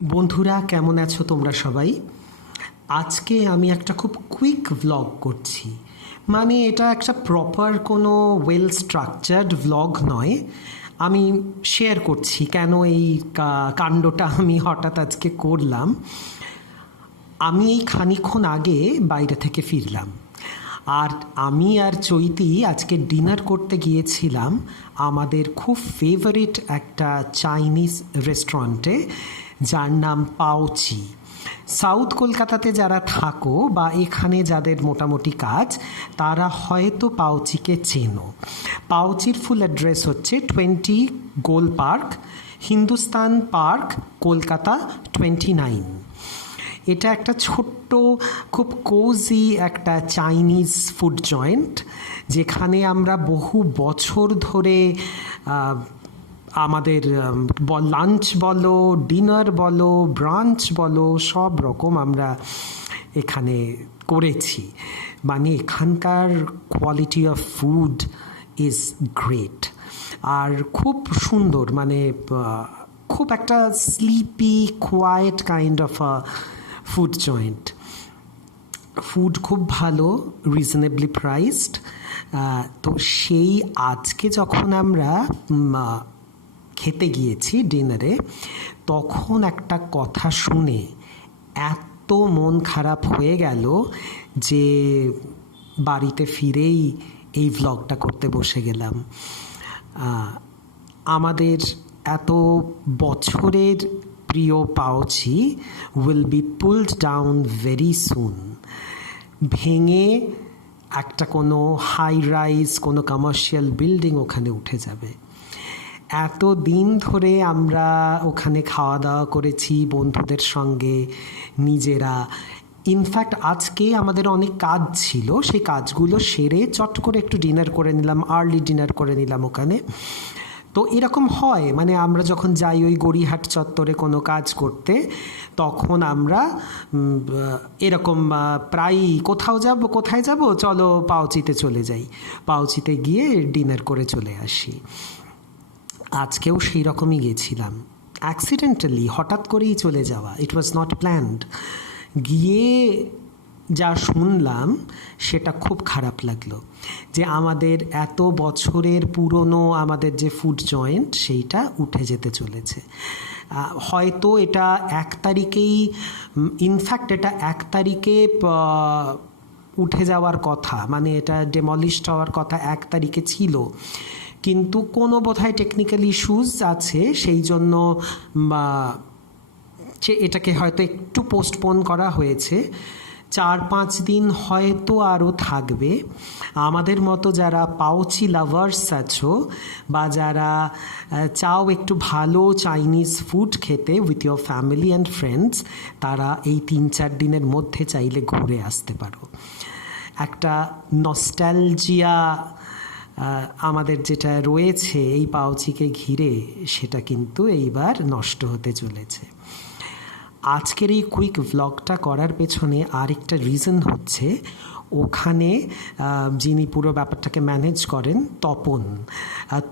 বন্ধুরা কেমন আছো তোমরা সবাই? আজকে আমি একটা খুব কুইক ভ্লগ করছি। মানে এটা একটা প্রপার কোনো ওয়েল স্ট্রাকচার্ড ভ্লগ নয়। আমি শেয়ার করছি কেন এই কাণ্ডটা আমি হঠাৎ আজকে করলাম। আমি এই খানিকক্ষণ আগে বাইরে থেকে ফিরলাম, আর আমি আর চৈতি আজকে ডিনার করতে গিয়েছিলাম আমাদের খুব ফেভারিট একটা চাইনিজ রেস্টুরেন্টে, যার নাম পাও চি। সাউথ কলকাতাতে যারা থাকো বা এখানে যাদের মোটামুটি কাজ, তারা হয়তো পাওচিকে চেনো। পাওচির ফুল অ্যাড্রেস হচ্ছে 20 গোল পার্ক, হিন্দুস্তান পার্ক, কলকাতা 29। এটা একটা ছোট্ট খুব কোজি একটা চাইনিজ ফুড জয়েন্ট, যেখানে আমরা বহু বছর ধরে আমাদের লাঞ্চ বলো, ডিনার বলো, ব্রাঞ্চ বলো, সব রকম আমরা এখানে করেছি। মানে এখানকার quality of food is great, আর খুব সুন্দর, মানে খুব একটা sleepy quiet kind of a food joint. Food খুব ভালো, রিজনেবলি প্রাইসড। তো সেই আজকে যখন আমরা খেতে গিয়েছি ডিনারে, তখন একটা কথা শুনে এত মন খারাপ হয়ে গেল যে বাড়িতে ফিরেই এই ভ্লগটা করতে বসে গেলাম। আমাদের এত বছরের প্রিয় পাওচি will be pulled down very soon. ভেঙে একটা কোনো হাই রাইজ কোনো কমার্শিয়াল বিল্ডিং ওখানে উঠে যাবে। এত দিন ধরে আমরা ওখানে খাওয়া দাওয়া করেছি বন্ধুদের সঙ্গে, নিজেরা। ইনফ্যাক্ট আজকে আমাদের অনেক কাজ ছিল, সেই কাজগুলো সেরে চট করে একটু ডিনার করে নিলাম, আর্লি ডিনার করে নিলাম ওখানে। তো এরকম হয়, মানে আমরা যখন যাই ওই গড়িয়াহাট চত্বরে কোনো কাজ করতে, তখন আমরা এরকম প্রায় কোথায় যাব চলো পাওচিতে চলে যাই, পাওচিতে গিয়ে ডিনার করে চলে আসি। আজকেও সেই রকমই গেছিলাম, অ্যাক্সিডেন্টালি, হঠাৎ করেই চলে যাওয়া, ইট ওয়াজ নট প্ল্যান্ড। গিয়ে যা শুনলাম সেটা খুব খারাপ লাগলো, যে আমাদের এত বছরের পুরনো আমাদের যে ফুড জয়েন্ট সেইটা উঠে যেতে চলেছে। হয়তো এটা 1 তারিখেই, ইনফ্যাক্ট এটা 1 তারিখে উঠে যাওয়ার কথা, মানে এটা ডেমলিশড হওয়ার কথা 1 তারিখে ছিল, কিন্তু কোনো বোধহয় টেকনিক্যাল ইস্যুস আছে, সেই জন্য এটাকে হয়তো একটু পোস্টপোন করা হয়েছে। 4-5 দিন হয়তো আরও থাকবে। আমাদের মতো যারা পাওচি লাভার্স আছো, বা যারা চাও একটু ভালো চাইনিজ ফুড খেতে with your family and friends, তারা এই 3-4 দিনের মধ্যে চাইলে ঘুরে আসতে পারো। একটা নস্টালজিয়া আমাদের যেটা রয়েছে এই পাওচিকে ঘিরে, সেটা কিন্তু এইবার নষ্ট হতে চলেছে। আজকের এই কুইক ভ্লগটা করার পেছনে আরেকটা রিজন হচ্ছে, ওখানে যিনি পুরো ব্যাপারটাকে ম্যানেজ করেন,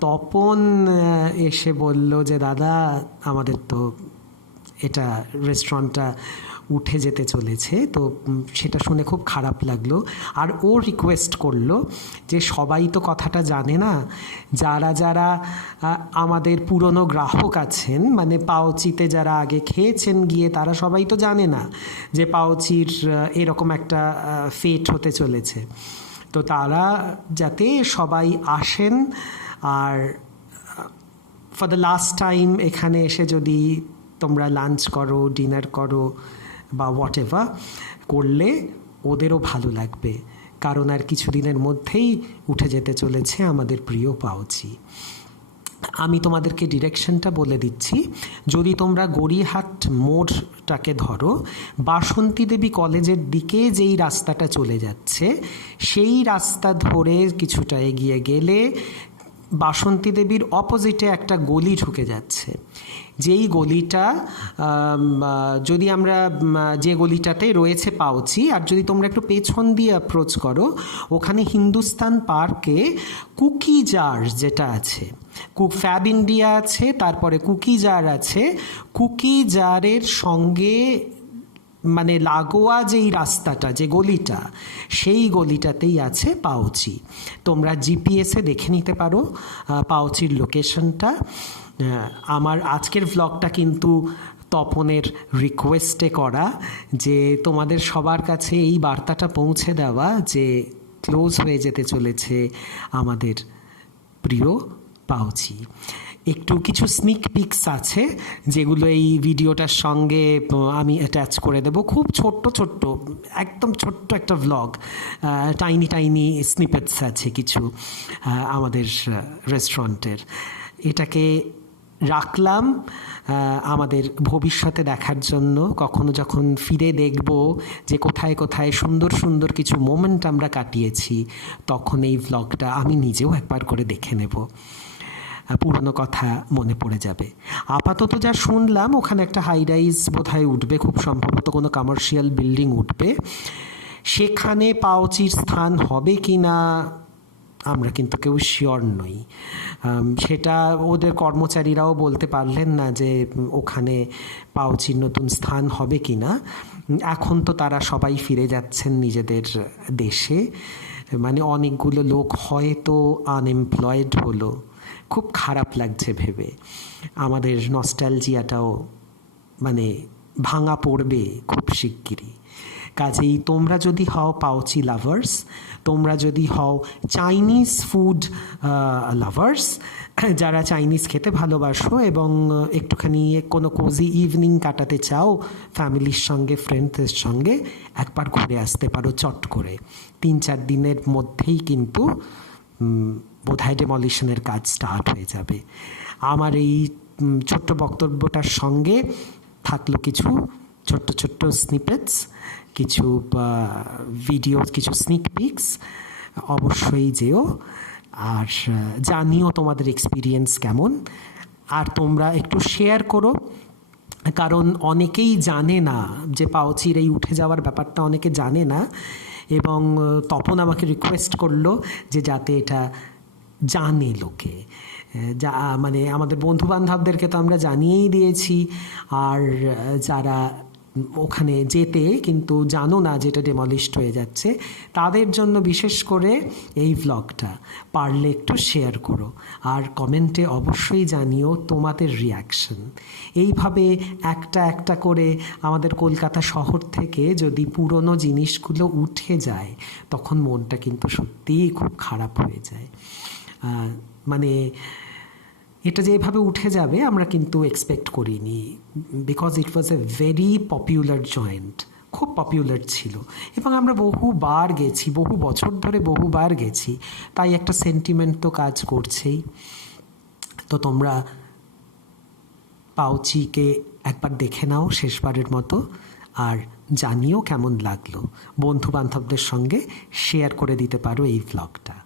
তপন এসে বলল যে দাদা আমাদের তো এটা রেস্টুরেন্টটা উঠে যেতে চলেছে। তো সেটা শুনে খুব খারাপ লাগলো, আর ও রিকোয়েস্ট করলো যে সবাই তো কথাটা জানে না, যারা যারা আমাদের পুরনো গ্রাহক আছেন, মানে পাওচিতে যারা আগে খেয়েছেন গিয়ে, তারা সবাই তো জানে না যে পাওচির এরকম একটা ফেট হতে চলেছে। তো তারা যাতে সবাই আসেন, আর ফর দ্য লাস্ট টাইম এখানে এসে যদি তোমরা লাঞ্চ করো, ডিনার করো বা হোয়াট এভার করলে ওদেরও ভালো লাগবে, কারণ আর কিছুদিনের মধ্যেই উঠে যেতে চলেছে আমাদের প্রিয় পাওচি। আমি তোমাদেরকে ডিরেকশনটা বলে দিচ্ছি। যদি তোমরা গড়িয়াহাট মোড়টাকে ধরো, বাসন্তী দেবী কলেজের দিকে যেই রাস্তাটা চলে যাচ্ছে, সেই রাস্তা ধরে কিছুটা এগিয়ে গেলে বাসন্তী দেবীর অপোজিটে একটা গলি ঢুকে যাচ্ছে। যেই গলিটা যদি আমরা যে গলিটাতে রয়েছে পাওচি, আর যদি তোমরা একটু পেছন দিয়ে অ্যাপ্রোচ করো, ওখানে হিন্দুস্তান পার্কে কুকি জার যেটা আছে, ফ্যাব ইন্ডিয়া আছে, তারপরে কুকি জার আছে। কুকি জারের সঙ্গে মানে লাগোয়া যেই রাস্তাটা, যে গলিটা, সেই গলিটাতেই আছে পাওচি। তোমরা জিপিএসে দেখে নিতে পারো পাওচির লোকেশনটা। আমার আজকের ভ্লগটা কিন্তু তপনের রিকোয়েস্টে করা, যে তোমাদের সবার কাছে এই বার্তাটা পৌঁছে দেওয়া যে ক্লোজ হয়ে যেতে চলেছে আমাদের প্রিয় পাওচি। একটু কিছু স্নিক পিকস আছে যেগুলো এই ভিডিওটার সঙ্গে আমি অ্যাটাচ করে দেব। খুব ছোট্ট ছোট্ট, একদম ছোট্ট একটা ভ্লগ, টাইনি টাইনি স্নিপেটস আছে কিছু আমাদের রেস্টুরেন্টের। এটাকে রাখলাম আমাদের ভবিষ্যতে দেখার জন্য। কখনো যখন ফিরে দেখব যে কোথায় কোথায় সুন্দর সুন্দর কিছু মোমেন্ট আমরা কাটিয়েছি, তখন এই ভ্লগটা আমি নিজেও একবার করে দেখে নেব, পুরনো কথা মনে পড়ে যাবে। আপাতত যা শুনলাম, ওখানে একটা হাই রাইজ বোধহয় উঠবে, খুব সম্ভবত কোনো কমার্শিয়াল বিল্ডিং উঠবে। সেখানে পাওচির স্থান হবে কি না আমরা কিন্তু কেউ শিওর নই। সেটা ওদের কর্মচারীরাও বলতে পারলেন না যে ওখানে পাওচির নতুন স্থান হবে কি না। এখন তো তারা সবাই ফিরে যাচ্ছেন নিজেদের দেশে, মানে অনেকগুলো লোক হয়তো আনএমপ্লয়েড হলো। খুব খারাপ লাগছে ভেবে, আমাদের নস্টালজিয়াটাও মানে ভাঙা পড়বে খুব শিগগিরই। কাজেই তোমরা যদি হও পাওচি লাভার্স, তোমরা যদি হও চাইনিজ ফুড লাভার্স, যারা চাইনিজ খেতে ভালোবাসো এবং একটুখানি কোনো কোজি ইভিনিং কাটাতে চাও ফ্যামিলির সঙ্গে, ফ্রেন্ডসদের সঙ্গে, একবার ঘুরে আসতে পারো চট করে। 3-4 দিনের মধ্যেই কিন্তু বোধহয় ডেমলিশনের কাজ স্টার্ট হয়ে যাবে। আমার এই ছোট্ট বক্তব্যটার সঙ্গে থাকলো কিছু ছোট্ট ছোট্ট স্নিপেটস, কিছু ভিডিও, কিছু স্নিক পিকস। অবশ্যই যেও আর জানিও তোমাদের এক্সপিরিয়েন্স কেমন। আর তোমরা একটু শেয়ার করো, কারণ অনেকেই জানে না যে পাওচির এই উঠে যাওয়ার ব্যাপারটা অনেকে জানে না। এবং তপন আমাকে রিকোয়েস্ট করলো যে যাতে এটা জানে লোকে, যা মানে আমাদের বন্ধুবান্ধবদেরকে তো আমরা জানিয়েই দিয়েছি, আর যারা ওখানে যেতে কিন্তু জানো না যেটা ডেমলিশড হয়ে যাচ্ছে, তাদের জন্য বিশেষ করে এই ভ্লগটা পারলে একটু শেয়ার করো। আর কমেন্টে অবশ্যই জানিও তোমাদের রিয়াকশন। এইভাবে একটা একটা করে আমাদের কলকাতা শহর থেকে যদি পুরনো জিনিসগুলো উঠে যায়, তখন মনটা কিন্তু সত্যিই খুব খারাপ হয়ে যায়। মানে এটা যেভাবে উঠে যাবে আমরা কিন্তু এক্সপেক্ট করিনি, because it was a very popular joint, খুব পপুলার ছিল এবং আমরা বহুবার গেছি, বহু বছর ধরে বহুবার গেছি, তাই একটা সেন্টিমেন্ট তো কাজ করছেই। তো তোমরা পাওচিকে একবার দেখে নাও শেষবারের মতো, আর জানিও কেমন লাগলো। বন্ধু বান্ধবদের সঙ্গে শেয়ার করে দিতে পারো এই ভ্লগটা।